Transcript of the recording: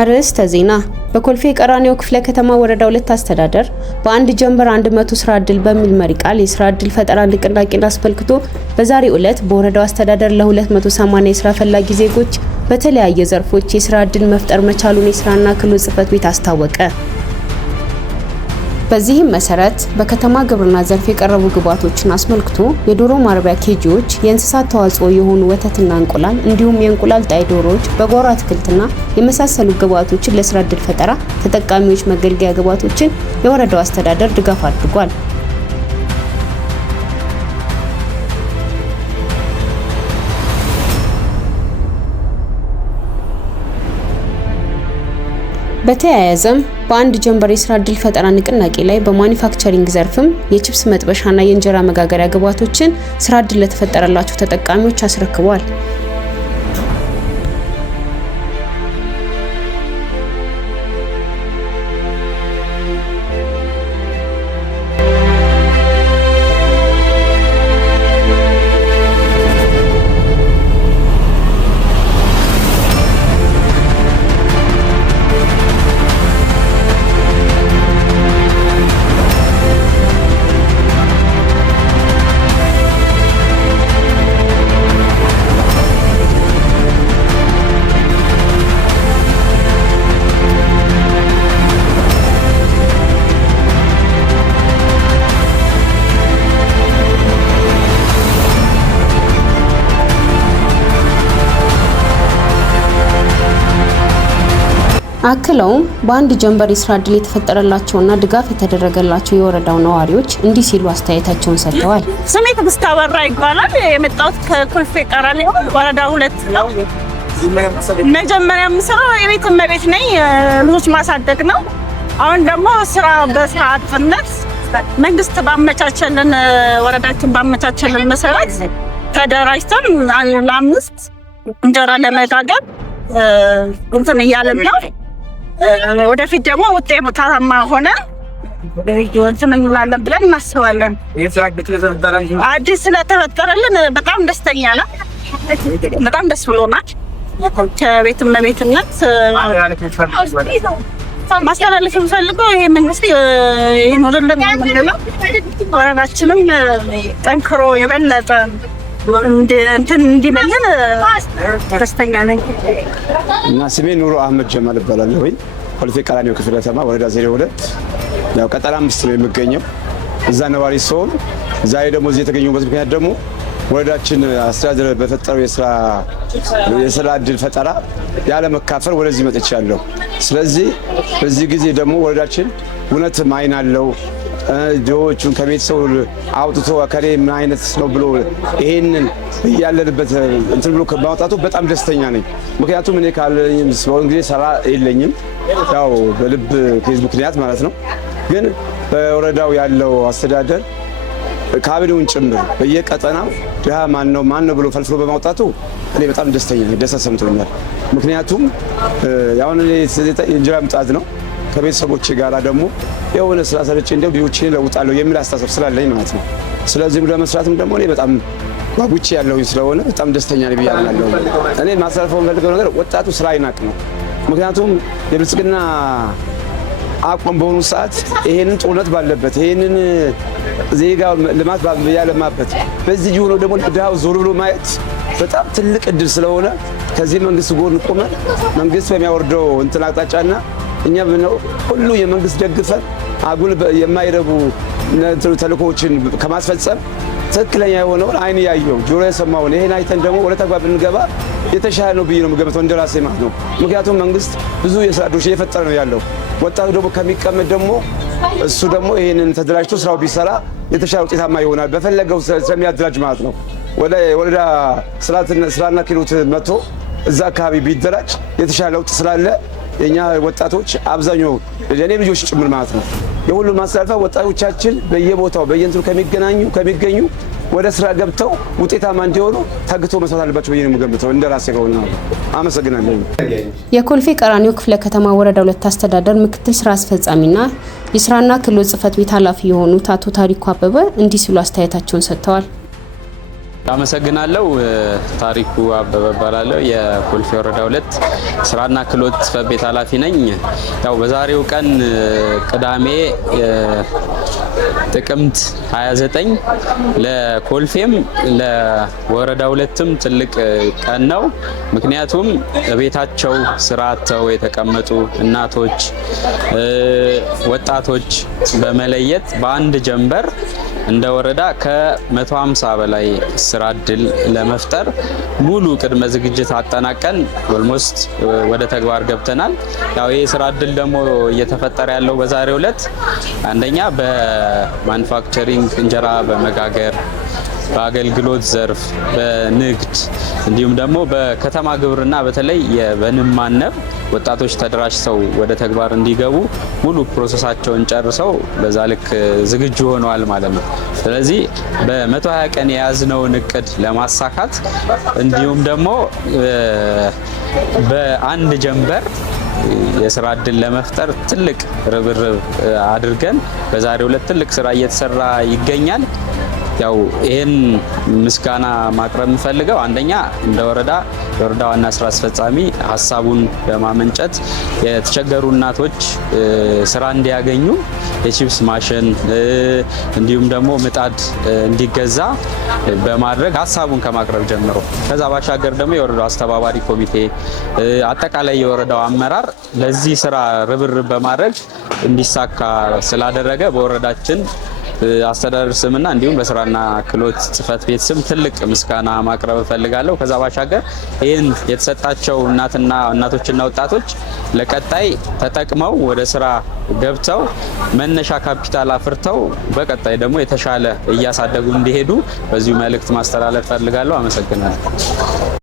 አርዕስተ ዜና። በኮልፌ ቀራኒዮ ክፍለ ከተማ ወረዳ 2 አስተዳደር በአንድ ጀንበር 100 ስራ ዕድል በሚል መሪ ቃል የስራ ዕድል ፈጠራ ንቅናቄን አስመልክቶ በዛሬው ዕለት በወረዳው አስተዳደር ለ280 የስራ ፈላጊ ዜጎች በተለያየ ዘርፎች የስራ ዕድል መፍጠር መቻሉን የስራና ክህሎት ጽሕፈት ቤት አስታወቀ። በዚህም መሰረት በከተማ ግብርና ዘርፍ የቀረቡ ግብዓቶችን አስመልክቶ የዶሮ ማርቢያ ኬጂዎች፣ የእንስሳት ተዋጽኦ የሆኑ ወተትና እንቁላል እንዲሁም የእንቁላል ጣይ ዶሮዎች፣ በጓሮ አትክልትና የመሳሰሉ ግብዓቶችን ለስራ ዕድል ፈጠራ ተጠቃሚዎች መገልገያ ግብዓቶችን የወረዳው አስተዳደር ድጋፍ አድርጓል። በተያያዘም በአንድ ጀንበር የስራ ዕድል ፈጠራ ንቅናቄ ላይ በማኒፋክቸሪንግ ዘርፍም የቺፕስ መጥበሻና የእንጀራ መጋገሪያ ግብዓቶችን ስራ ዕድል ለተፈጠረላቸው ተጠቃሚዎች አስረክቧል። አክለውም በአንድ ጀንበር የስራ ዕድል የተፈጠረላቸውና ድጋፍ የተደረገላቸው የወረዳው ነዋሪዎች እንዲህ ሲሉ አስተያየታቸውን ሰጥተዋል። ስሜ ትዕግስት አበራ ይባላል። የመጣሁት ከኮልፌ ቀራኒዮ ወረዳ 2 ነው። መጀመሪያ የምሰራው የቤት እመቤት ነኝ፣ ልጆች ማሳደግ ነው። አሁን ደግሞ በስራ አጥነት መንግስት ባመቻቸልን ወረዳችን ባመቻቸልን መሰረት ተደራጅተን ለአምስት እንጀራ ለመጋገር እንትን እያልን ነው። ወደፊት ደግሞ ውጤታማ ሆነ እንትን እንላለን ብለን እናስባለን። አዲስ ስለተፈጠረልን በጣም ደስተኛ ነው። በጣም ደስ ብሎናል። ከቤት እመቤትነት ማስተላለፍ የምፈልገው ይሄ መንግስት ይኖርልን የምንለው ወረዳችንም ጠንክሮ የበለጠ እንዲመልን ደስተኛ ነኝ። እና ስሜ ኑሮ አህመድ ጀማል እባላለሁ። ኮልፌ ቀራኒዮ ክፍለ ከተማ ወረዳ 02 ያው ቀጠና 5 ነው የሚገኘው። እዛ ነዋሪ ሲሆን ዛሬ ደግሞ እዚህ የተገኘሁበት ምክንያት ደግሞ ወረዳችን አስተዳደር በፈጠረው የስራ ዕድል ፈጠራ ያለ መካፈል ወደዚህ መጥቻለሁ። ስለዚህ በዚህ ጊዜ ደግሞ ወረዳችን እውነትም አይን አለው ጆዎቹን ከቤተሰብ አውጥቶ አከሬ ምን አይነት ነው ብሎ ይሄንን ያለንበት እንትን ብሎ ከማውጣቱ በጣም ደስተኛ ነኝ። ምክንያቱም እኔ ካለኝም ስለሆነ ጊዜ ሰራ የለኝም፣ ያው በልብ ኬዝ ምክንያት ማለት ነው። ግን በወረዳው ያለው አስተዳደር ካቢኔውን ጭምር በየቀጠናው ድሃ ማን ነው ብሎ ፈልፍሎ በማውጣቱ እኔ በጣም ደስተኛ ነኝ፣ ደስ ሰምቶኛል። ምክንያቱም ያው እኔ እንጀራ ምጣድ ነው ከቤተሰቦቼ ጋራ ደግሞ የሆነ ስራ ሰርቼ እንደው ልጆቼን ለውጣለሁ የሚል አስተሳሰብ ስላለኝ ማለት ነው። ስለዚህ ለመስራትም ደግሞ እኔ በጣም ጓጉቼ ያለሁኝ ስለሆነ በጣም ደስተኛ ነኝ ብያለሁ። እኔ ማሳለፈው የምፈልገው ነገር ወጣቱ ስራ አይናቅ ነው። ምክንያቱም የብልጽግና አቋም በሆኑ ሰዓት ይሄንን ጦርነት ባለበት ይሄንን ዜጋ ልማት ያለማበት በዚህ ሆኖ ደግሞ ድሃው ዞር ብሎ ማየት በጣም ትልቅ እድል ስለሆነ ከዚህ መንግስት ጎን ቆመን መንግስት በሚያወርደው እንትን አቅጣጫና እኛ ብነው ሁሉ የመንግስት ደግፈን አጉል የማይረቡ ተልእኮዎችን ከማስፈጸም ትክክለኛ የሆነውን አይን ያየው ጆሮ የሰማውን ይሄን አይተን ደግሞ ወደ ተግባር ብንገባ የተሻለ ነው ብዬ ነው የምገምተው እንደራሴ ማለት ነው። ምክንያቱም መንግስት ብዙ የስራ ዕድሎች እየፈጠረ ነው ያለው። ወጣቱ ደግሞ ከሚቀመጥ ደግሞ እሱ ደግሞ ይሄንን ተደራጅቶ ስራው ቢሰራ የተሻለ ውጤታማ ይሆናል በፈለገው ስለሚያደራጅ ማለት ነው። ወረዳ ስራና ክህሎት መጥቶ እዛ አካባቢ ቢደራጅ የተሻለ ለውጥ ስላለ የኛ ወጣቶች አብዛኛው የኔ ልጆች ጭምር ማለት ነው የሁሉ ማስተላለፍ ወጣቶቻችን በየቦታው በየእንትኑ ከሚገኙ ወደ ስራ ገብተው ውጤታማ እንዲሆኑ ታግቶ መስራት አለባቸው ብዬ ነው የምገምተው እንደራሴ ከሆነ። አመሰግናለሁ። የኮልፌ ቀራኒዮ ክፍለ ከተማ ወረዳ 2 አስተዳደር ምክትል ስራ አስፈጻሚና የስራና ክህሎት ጽሕፈት ቤት ኃላፊ የሆኑት አቶ ታሪኩ አበበ እንዲህ ሲሉ አስተያየታቸውን ሰጥተዋል። አመሰግናለሁ። ታሪኩ አበበ እባላለሁ። የኮልፌ ወረዳ 2 ስራና ክህሎት ጽሕፈት ቤት ኃላፊ ነኝ። ያው በዛሬው ቀን ቅዳሜ ጥቅምት 29 ለኮልፌም ለወረዳ 2ም ትልቅ ቀን ነው። ምክንያቱም ቤታቸው ስራ አጥተው የተቀመጡ እናቶች፣ ወጣቶች በመለየት በአንድ ጀንበር እንደ ወረዳ ከ150 በላይ ስራ እድል ለመፍጠር ሙሉ ቅድመ ዝግጅት አጠናቀን ኦልሞስት ወደ ተግባር ገብተናል። ያው ይሄ ስራ እድል ደግሞ እየተፈጠረ ያለው በዛሬው ዕለት አንደኛ በማኑፋክቸሪንግ እንጀራ በመጋገር በአገልግሎት ዘርፍ በንግድ እንዲሁም ደግሞ በከተማ ግብርና በተለይ በንብ ማነብ ወጣቶች ተደራጅተው ወደ ተግባር እንዲገቡ ሙሉ ፕሮሰሳቸውን ጨርሰው በዛ ልክ ዝግጁ ሆነዋል ማለት ነው። ስለዚህ በ120 ቀን የያዝነውን እቅድ ለማሳካት እንዲሁም ደግሞ በአንድ ጀንበር የስራ እድል ለመፍጠር ትልቅ ርብርብ አድርገን በዛሬው ዕለት ትልቅ ስራ እየተሰራ ይገኛል። ያው ይሄን ምስጋና ማቅረብ የምፈልገው አንደኛ እንደ ወረዳ የወረዳ ዋና ስራ አስፈጻሚ ሀሳቡን በማመንጨት የተቸገሩ እናቶች ስራ እንዲያገኙ የቺፕስ ማሽን እንዲሁም ደግሞ ምጣድ እንዲገዛ በማድረግ ሀሳቡን ከማቅረብ ጀምሮ ከዛ ባሻገር ደግሞ የወረዳው አስተባባሪ ኮሚቴ አጠቃላይ የወረዳው አመራር ለዚህ ስራ ርብርብ በማድረግ እንዲሳካ ስላደረገ በወረዳችን አስተዳደር ስምና እንዲሁም በስራና ክህሎት ጽሕፈት ቤት ስም ትልቅ ምስጋና ማቅረብ እፈልጋለሁ። ከዛ ባሻገር ይህን የተሰጣቸው እናቶችና ወጣቶች ለቀጣይ ተጠቅመው ወደ ስራ ገብተው መነሻ ካፒታል አፍርተው በቀጣይ ደግሞ የተሻለ እያሳደጉ እንዲሄዱ በዚሁ መልእክት ማስተላለፍ እፈልጋለሁ። አመሰግናለሁ።